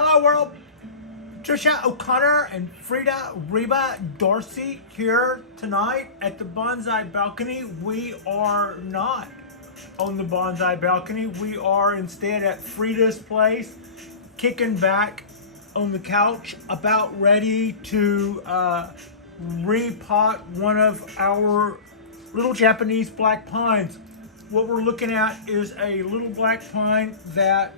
Hello world, Patricia O'Connor and Frida Reba Dorsey here tonight at the bonsai balcony. We are not on the bonsai balcony. We are instead at Frida's place, kicking back on the couch, about ready to repot one of our little Japanese black pines. What we're looking at is a little black pine that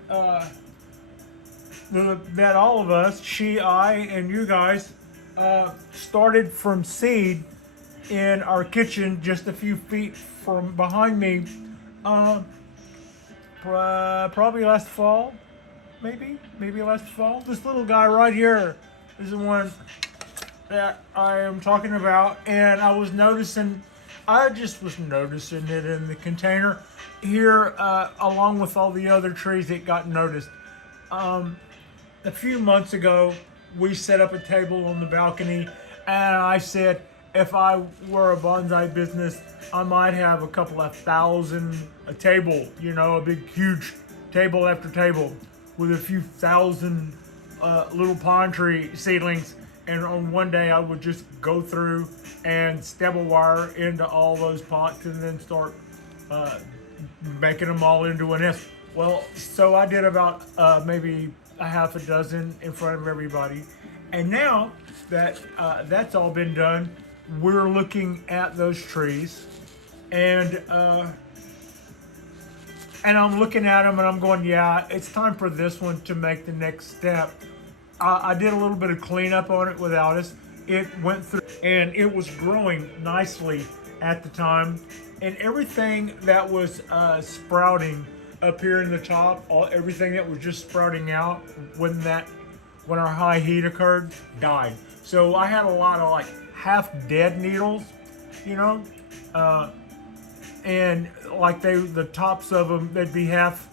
that all of us, she, I, and you guys, started from seed in our kitchen just a few feet from behind me. Probably last fall, maybe last fall. This little guy right here is the one that I am talking about, and I just was noticing it in the container here, along with all the other trees that got noticed. A few months ago, we set up a table on the balcony, and I said if I were a bonsai business, I might have a couple of thousand a table, a big, huge table after table with a few thousand little pine tree seedlings. And on one day, I would just go through and stable wire into all those pots and then start making them all into a nest. Well, so I did about maybe a half a dozen in front of everybody. And now that that's all been done, we're looking at those trees, and I'm looking at them and I'm going, yeah, it's time for this one to make the next step. I did a little bit of cleanup on it without us. It went through and it was growing nicely at the time, and everything that was sprouting up here in the top, everything that was just sprouting out when our high heat occurred, died. So I had a lot of like half dead needles, and like the tops of them, they'd be half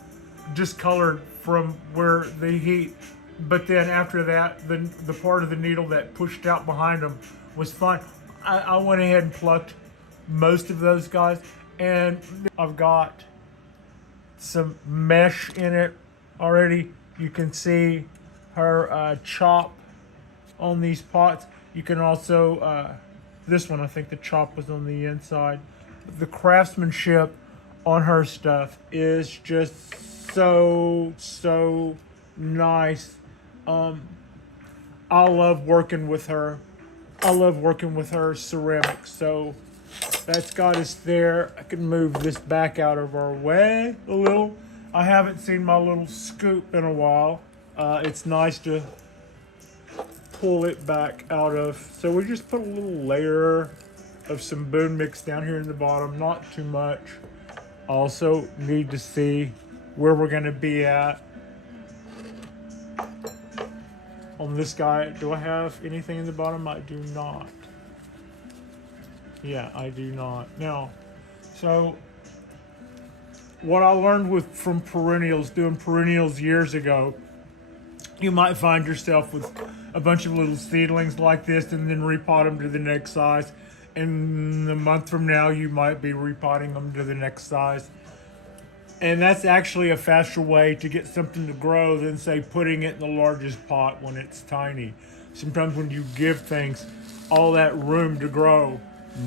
discolored from where the heat. But then after that, the part of the needle that pushed out behind them was fine. I went ahead and plucked most of those guys, and I've got some mesh in it already. You can see her chop on these pots. You can also, this one, I think the chop was on the inside. The craftsmanship on her stuff is just so nice. I love working with her. I love working with her ceramics. So that's got us there. I can move this back out of our way a little. I haven't seen my little scoop in a while. It's nice to pull it back out of. So we just put a little layer of some boon mix down here in the bottom, not too much. Also need to see where we're gonna be at on this guy. Do I have anything in the bottom? I do not. Yeah, I do not. Now, so what I learned from perennials, doing perennials years ago, you might find yourself with a bunch of little seedlings like this and then repot them to the next size. And a month from now, you might be repotting them to the next size. And that's actually a faster way to get something to grow than, say, putting it in the largest pot when it's tiny. Sometimes when you give things all that room to grow,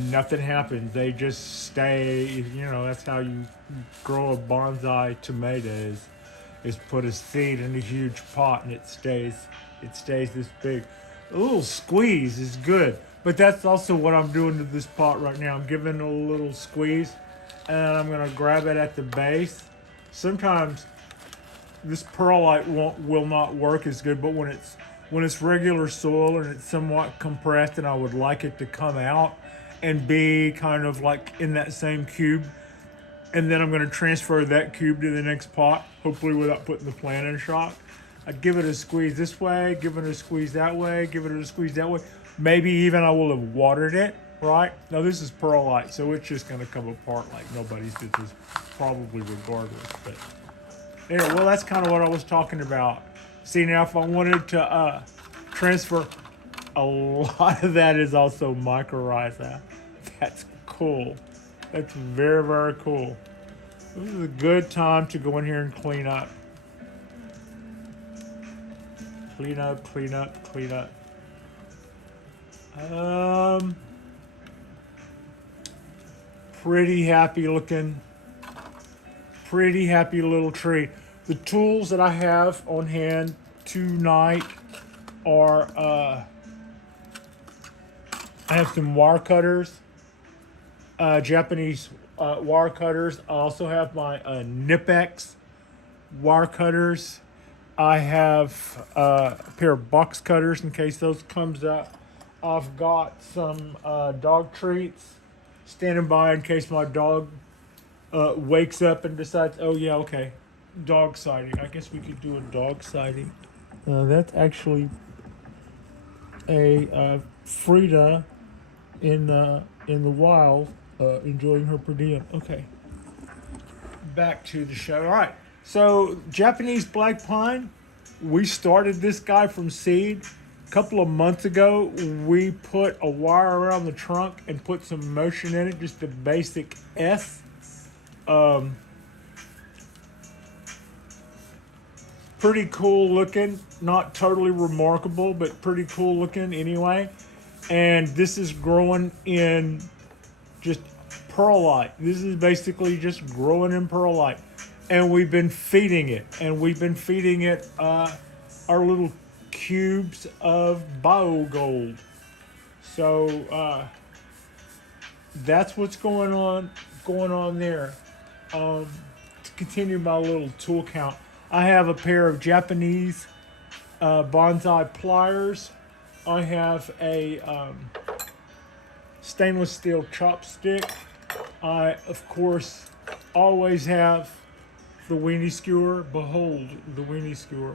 nothing happens. They just stay, that's how you grow a bonsai tomato is put a seed in a huge pot and it stays this big. A little squeeze is good, but that's also what I'm doing to this pot right now. I'm giving it a little squeeze, and I'm gonna grab it at the base. Sometimes this perlite will not work as good, but when it's regular soil and it's somewhat compressed, and I would like it to come out and be kind of like in that same cube, and then I'm going to transfer that cube to the next pot, hopefully without putting the plant in shock. I'd give it a squeeze this way, give it a squeeze that way, give it a squeeze that way. Maybe even I will have watered it, right? Now this is perlite, so it's just going to come apart like nobody's business, probably regardless. But anyway, well, that's kind of what I was talking about. See, now if I wanted to transfer, a lot of that is also mycorrhiza. That's cool. That's very, very cool. This is a good time to go in here and clean up. Clean up, clean up, clean up. Pretty happy looking. Pretty happy little tree. The tools that I have on hand tonight are I have some wire cutters, Japanese wire cutters. I also have my Nipex wire cutters. I have a pair of box cutters in case those comes up. I've got some dog treats standing by in case my dog wakes up and decides, oh yeah, okay, dog sighting. I guess we could do a dog sighting. That's actually a Frida in the wild, enjoying her per diem. Okay, back to the show. All right, so Japanese black pine. We started this guy from seed. A couple of months ago, we put a wire around the trunk and put some motion in it, just a basic S. Pretty cool looking, not totally remarkable, but pretty cool looking anyway. And this is growing in just perlite. This is basically just growing in perlite. And we've been feeding it. And we've been feeding it our little cubes of biogold. So that's what's going on there. To continue my little tool count, I have a pair of Japanese bonsai pliers. I have a stainless steel chopstick. I, of course, always have the weenie skewer. Behold, the weenie skewer.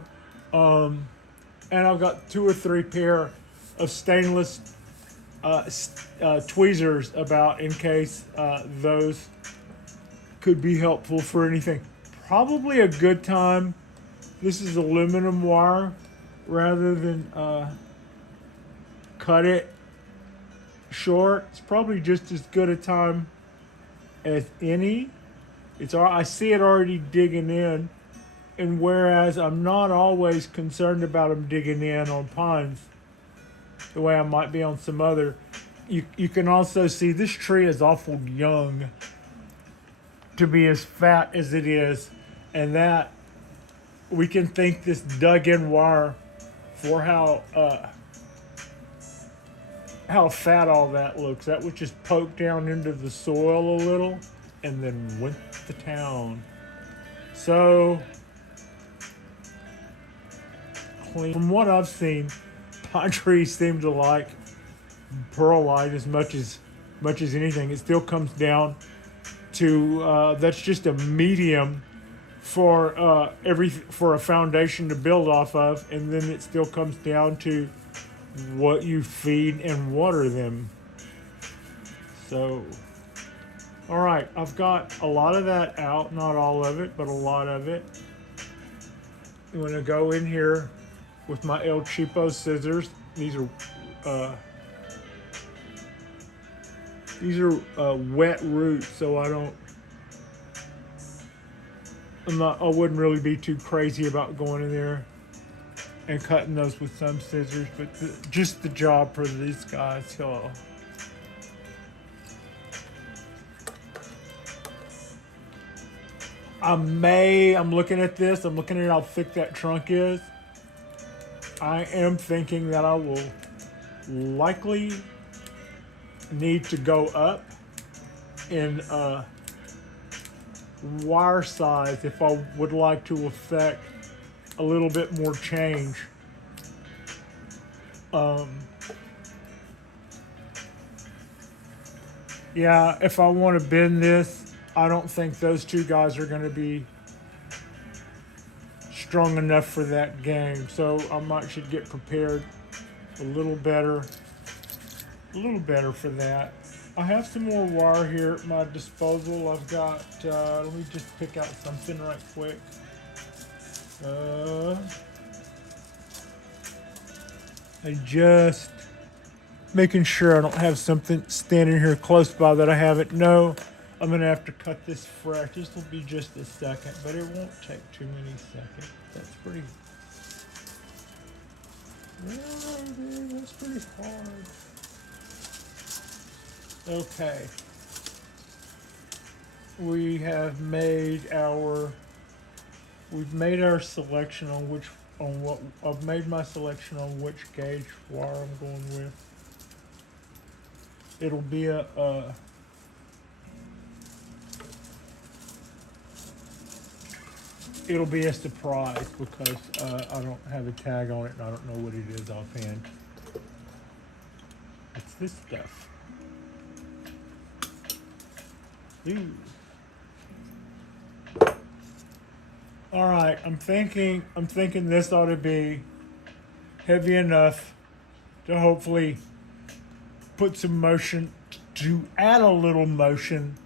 And I've got 2 or 3 pair of stainless tweezers about in case those could be helpful for anything. Probably a good time. This is aluminum wire rather than cut it short. It's probably just as good a time as any. I see it already digging in, and whereas I'm not always concerned about them digging in on pines the way I might be on some other, you can also see this tree is awful young to be as fat as it is, and that we can thank this dug in wire for how fat all that looks. That was just poked down into the soil a little and then went to town. So from what I've seen, pine trees seem to like perlite as much as anything. It still comes down to that's just a medium for a foundation to build off of, and then it still comes down to what you feed and water them. So, all right, I've got a lot of that out, not all of it, but a lot of it. I'm gonna go in here with my El Cheapo scissors. These are wet roots, so I wouldn't really be too crazy about going in there and cutting those with some scissors, but just the job for these guys. So I'm looking at this, I'm looking at how thick that trunk is. I am thinking that I will likely need to go up in wire size if I would like to affect a little bit more change. Yeah, if I want to bend this, I don't think those 2 guys are going to be strong enough for that game. So I should get prepared a little better for that. I have some more wire here at my disposal. I've got, let me just pick out something right quick. And just making sure I don't have something standing here close by that I haven't. No, I'm gonna have to cut this fresh. This will be just a second, but it won't take too many seconds. That's Yeah, dude, that's pretty hard. Okay. We've made our selection on I've made my selection on which gauge wire I'm going with. It'll be it'll be a surprise because I don't have a tag on it and I don't know what it is offhand. It's this stuff. Ooh. All right, I'm thinking this ought to be heavy enough to hopefully put some motion, to add a little motion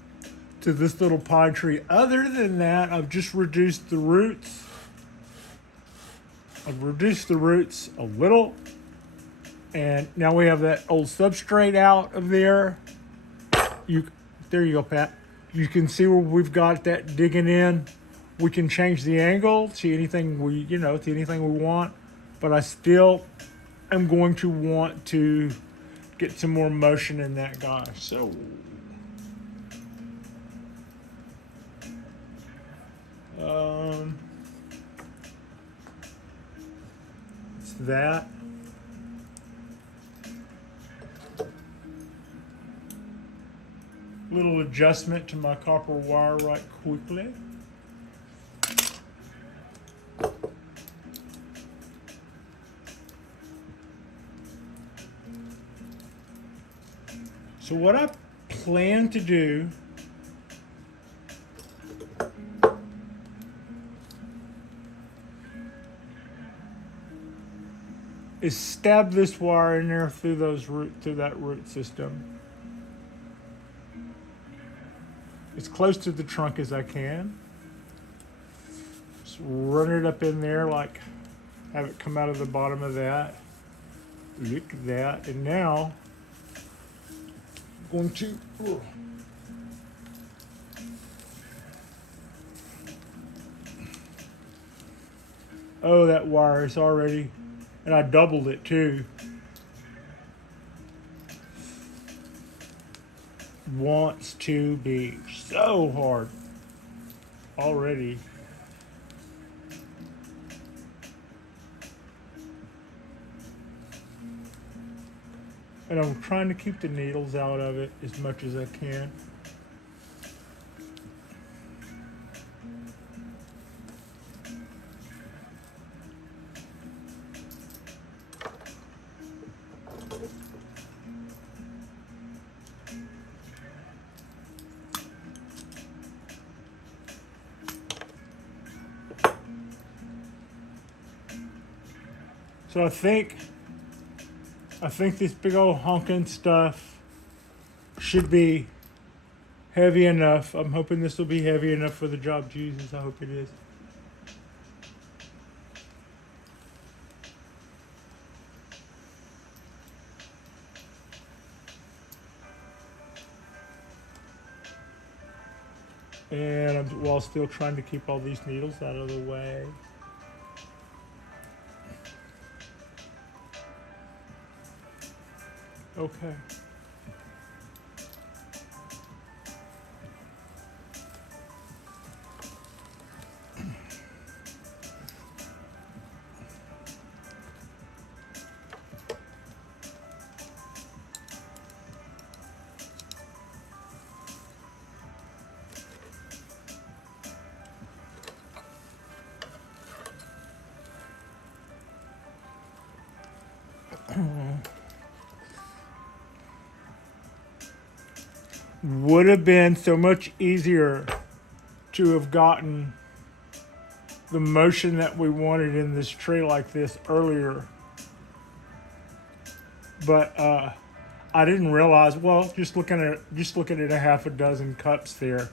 to this little pine tree. Other than that, I've just reduced the roots. I've reduced the roots a little, and now we have that old substrate out of there. There you go, Pat. You can see where we've got that digging in. We can change the angle to anything we want, but I still am going to want to get some more motion in that guy. So it's that. Little adjustment to my copper wire right quickly. So what I plan to do is stab this wire in there through that root system. As close to the trunk as I can. Just run it up in there, like have it come out of the bottom of that. Look at that. And now I'm going to oh, that wire is already, and I doubled it too. Wants to be so hard already. And I'm trying to keep the needles out of it as much as I can. So I think this big old honking stuff should be heavy enough. I'm hoping this will be heavy enough for the job. Jesus, I hope it is. And I'm while still trying to keep all these needles out of the way. Okay. Would have been so much easier to have gotten the motion that we wanted in this tree like this earlier. But I didn't realize, well, just looking at a half a dozen cups there,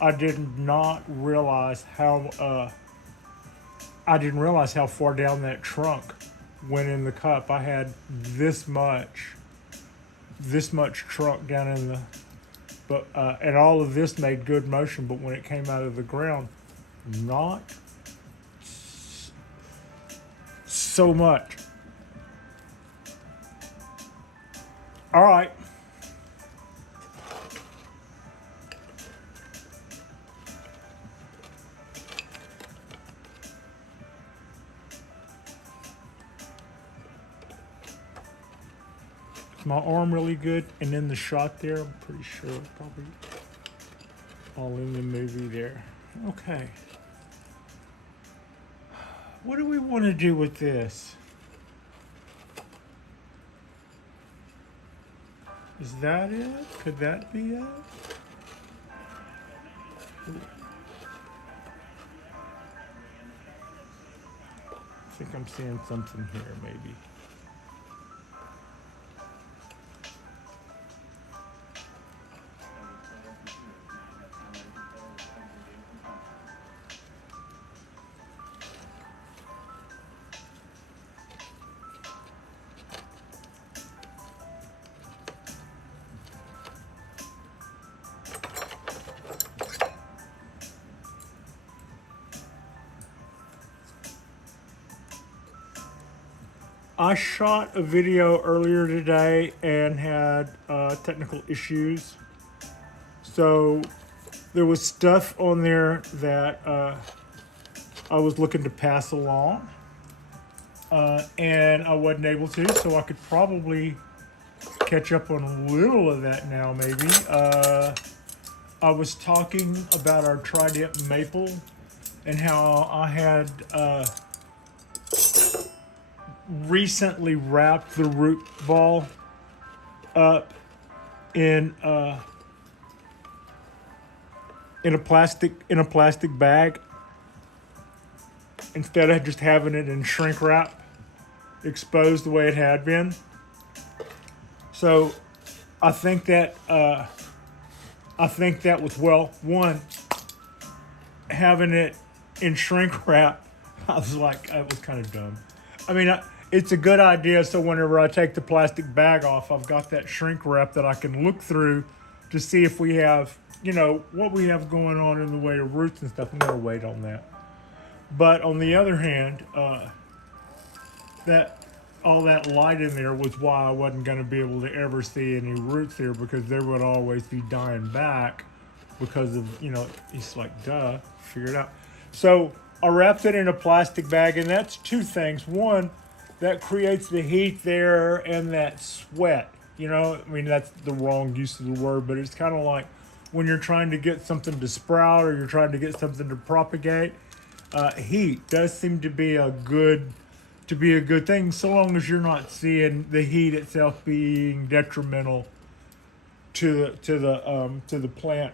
I did not realize how far down that trunk went in the cup. I had this much trunk down in the, but and all of this made good motion, but when it came out of the ground, not so much. All right. Is my arm really good? And then the shot there, I'm pretty sure probably all in the movie there. Okay. What do we want to do with this? Is that it? Could that be it? I think I'm seeing something here, maybe. I shot a video earlier today and had technical issues. So there was stuff on there that I was looking to pass along. And I wasn't able to, so I could probably catch up on a little of that now, maybe. I was talking about our trident maple and how I had recently wrapped the root ball up in a plastic bag instead of just having it in shrink wrap exposed the way it had been. So I think that was, well, one, having it in shrink wrap, I was like, it was kind of dumb. I mean, it's a good idea, so whenever I take the plastic bag off, I've got that shrink wrap that I can look through to see if we have, what we have going on in the way of roots and stuff. I'm gonna wait on that. But on the other hand, that all that light in there was why I wasn't gonna be able to ever see any roots there, because they would always be dying back because of, it's like, duh, figure it out. So I wrapped it in a plastic bag, and that's two things. One, that creates the heat there and that sweat. I mean, that's the wrong use of the word, but it's kind of like when you're trying to get something to sprout or you're trying to get something to propagate. Heat does seem to be a good thing, so long as you're not seeing the heat itself being detrimental to the plant,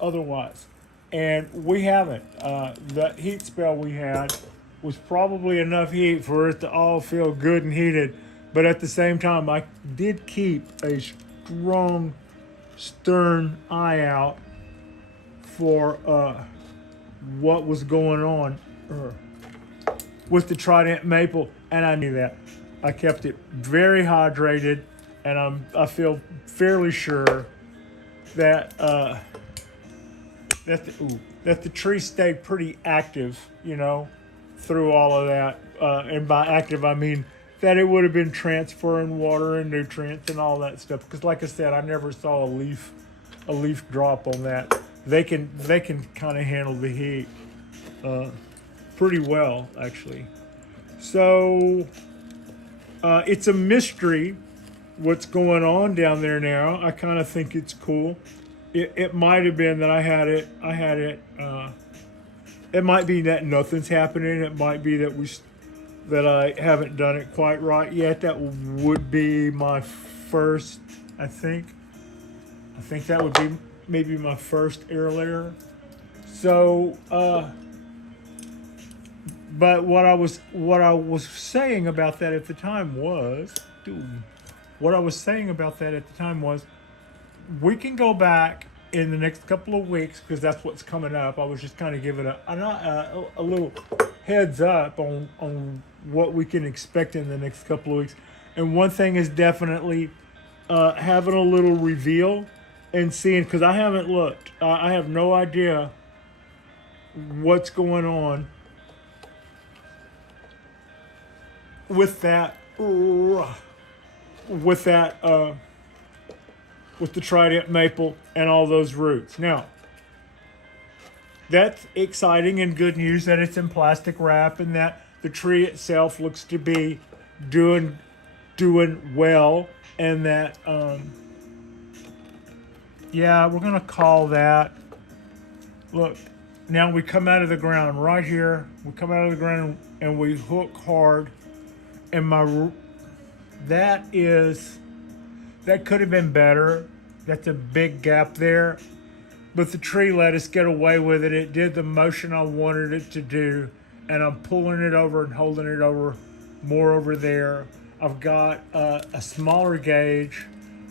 otherwise. And we haven't. The heat spell we had was probably enough heat for it to all feel good and heated. But at the same time, I did keep a strong, stern eye out for what was going on with the trident maple. And I knew that. I kept it very hydrated. And I feel fairly sure that that the tree stayed pretty active, through all of that. And by active, I mean that it would have been transferring water and nutrients and all that stuff. Because, like I said, I never saw a leaf drop on that. They can kind of handle the heat pretty well, actually. So it's a mystery what's going on down there now. I kind of think it's cool. It might have been that I had it. It might be that nothing's happening. It might be that I haven't done it quite right yet. That would be my first, I think. I think that would be maybe my first air layer. So, but what I was saying about that at the time was, we can go back in the next couple of weeks, because that's what's coming up. I was just kind of giving a little heads up on what we can expect in the next couple of weeks. And one thing is definitely having a little reveal and seeing, because I haven't looked. I have no idea what's going on with that with that, with the trident maple and all those roots. Now, that's exciting and good news that it's in plastic wrap and that the tree itself looks to be doing well, and that yeah, we're gonna call that. Look, now we come out of the ground right here. We come out of the ground and we hook hard, and that could have been better. That's a big gap there. But the tree let us get away with it. It did the motion I wanted it to do. And I'm pulling it over and holding it over more over there. I've got a smaller gauge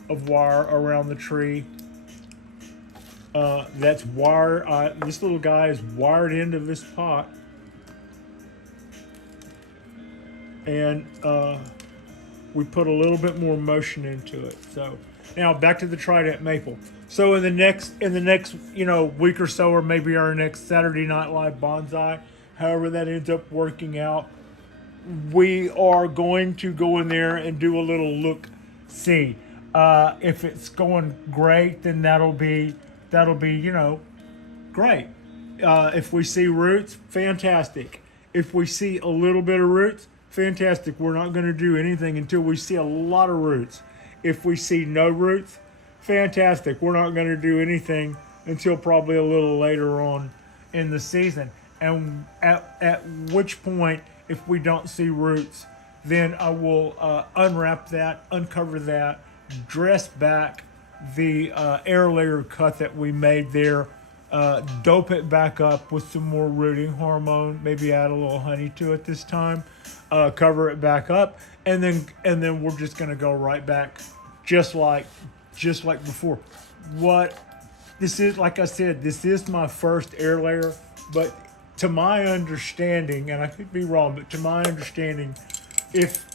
of wire around the tree. That's wire. This little guy is wired into this pot. And we put a little bit more motion into it. So now back to the trident maple. So in the next week or so, or maybe our next Saturday Night Live bonsai, however that ends up working out, we are going to go in there and do a little look see. If it's going great, then that'll be great. If we see roots, fantastic. If we see a little bit of roots, fantastic. We're not going to do anything until we see a lot of roots. If we see no roots, fantastic. We're not going to do anything until probably a little later on in the season. And at which point, if we don't see roots, then I will unwrap that, uncover that, dress back the air layer cut that we made there, dope it back up with some more rooting hormone, maybe add a little honey to it this time, cover it back up, and then we're just gonna go right back, just like before. What this is, like I said, this is my first air layer, but to my understanding, and I could be wrong, but to my understanding, if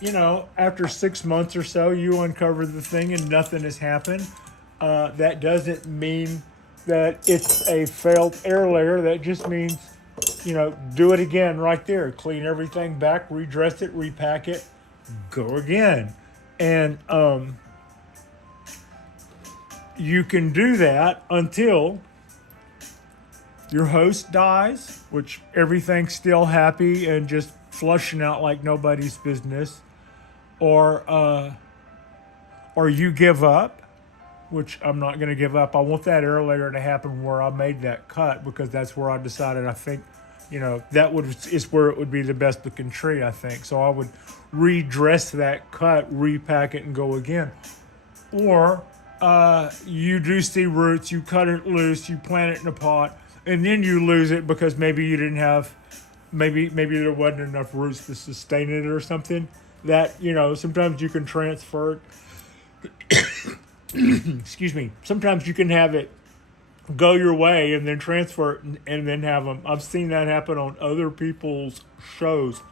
after 6 months or so you uncover the thing and nothing has happened, that doesn't mean that it's a failed air layer. That just means, do it again right there. Clean everything back, redress it, repack it, go again. And you can do that until your host dies, which everything's still happy and just flushing out like nobody's business, or you give up, which I'm not going to give up. I want that air layer to happen where I made that cut, because that's where I decided I think, is where it would be the best looking tree, I think. So I would redress that cut, repack it, and go again. Or you do see roots, you cut it loose, you plant it in a pot, and then you lose it because maybe you didn't have, maybe there wasn't enough roots to sustain it or something. That, sometimes you can transfer it. Excuse me. Sometimes you can have it go your way and then transfer it and then have them. I've seen that happen on other people's shows.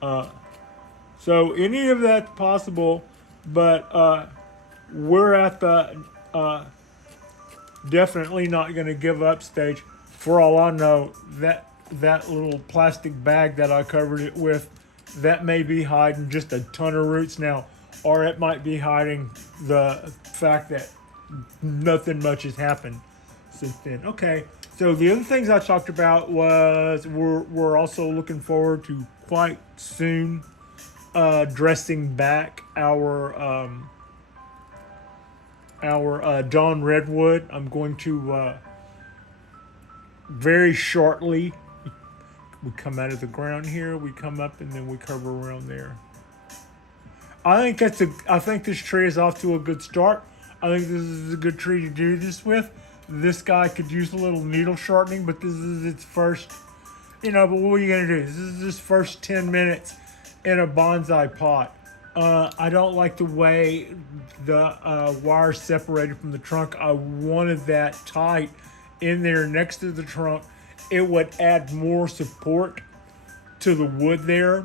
So any of that's possible, but we're at the definitely not going to give up stage. For all I know, that little plastic bag that I covered it with, that may be hiding just a ton of roots now, or it might be hiding the fact that nothing much has happened since then. Okay, so the other things I talked about was we're also looking forward to quite soon dressing back our Dawn Redwood. I'm going to very shortly. We come out of the ground here, we come up, and then we cover around there. I think this tree is off to a good start. I think this is a good tree to do this with. This guy could use a little needle shortening, but this is its first, but what are you going to do? This is his first 10 minutes in a bonsai pot. I don't like the way the wire separated from the trunk. I wanted that tight in there next to the trunk. It would add more support to the wood there.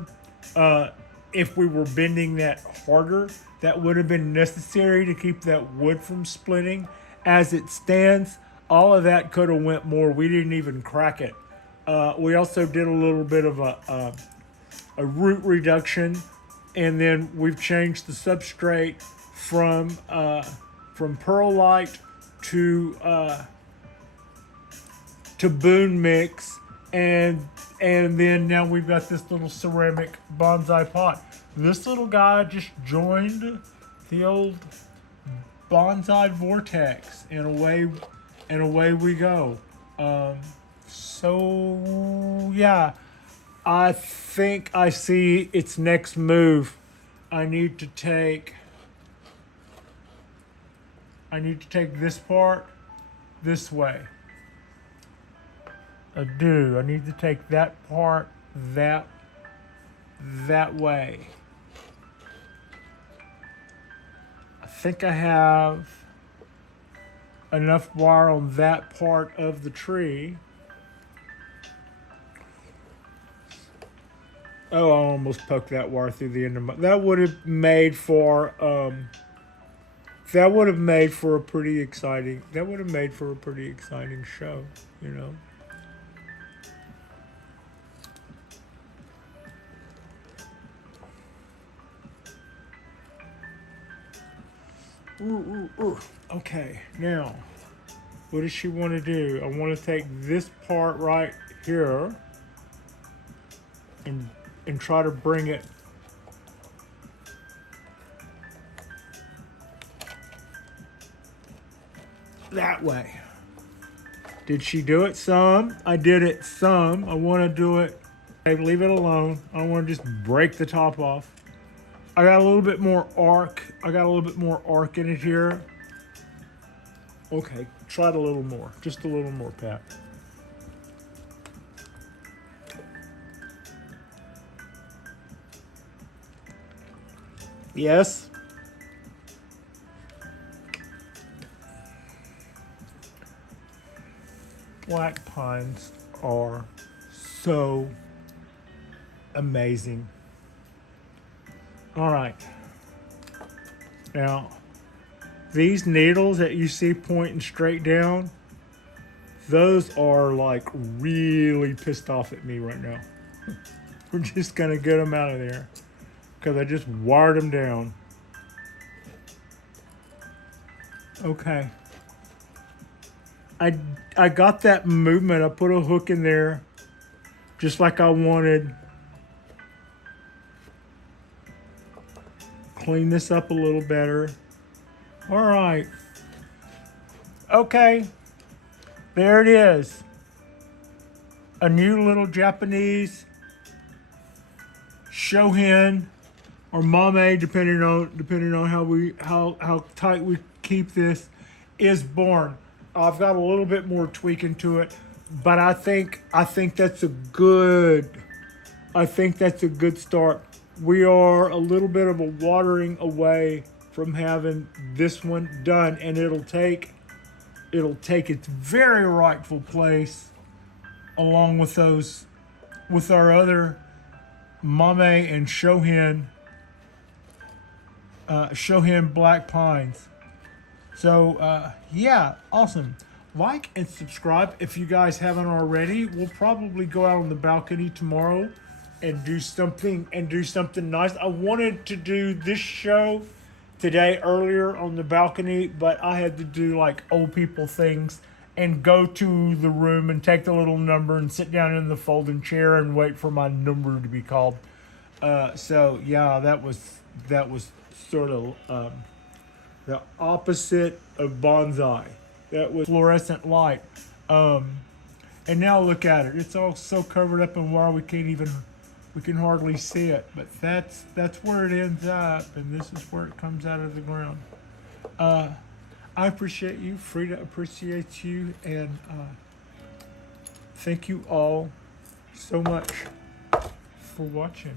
If we were bending that harder, that would have been necessary to keep that wood from splitting. As it stands, all of that could have went more. We didn't even crack it. We also did a little bit of a root reduction, and then we've changed the substrate from perlite to Boon Mix, and then now we've got this little ceramic bonsai pot. This little guy just joined the old bonsai Vortex, and away we go. So yeah, I think I see its next move. I need to take this part this way. I do. I need to take that part that way. I think I have enough wire on that part of the tree. Oh, I almost poked that wire through the end of my... That would have made for a pretty exciting show, you know. Ooh. Okay, now, what does she want to do? I want to take this part right here and try to bring it that way. Did she do it some? I did it some. I want to do it. Okay, leave it alone. I don't want to just break the top off. I got a little bit more arc. In it here. Okay, try it a little more. Just a little more, Pat. Yes. Black pines are so amazing. All right. Now, these needles that you see pointing straight down, those are like really pissed off at me right now. We're just gonna get them out of there because I just wired them down. Okay. I got that movement. I put a hook in there just like I wanted. Clean this up a little better. All right. Okay. There it is. A new little Japanese shohin or mame, depending on how tight we keep this, is born. I've got a little bit more tweaking to it, but I think that's a good start. We are a little bit of a watering away from having this one done, and it'll take its very rightful place along with our other mame and shohin black pines. So yeah, awesome. Like and subscribe if you guys haven't already. We'll probably go out on the balcony tomorrow and do something nice. I wanted to do this show today earlier on the balcony, but I had to do like old people things and go to the room and take the little number and sit down in the folding chair and wait for my number to be called. So yeah, that was sort of the opposite of bonsai. That was fluorescent light. And now look at it. It's all so covered up in wire we can hardly see it. But that's where it ends up, and this is where it comes out of the ground. I appreciate you. Frida appreciates you, and thank you all so much for watching.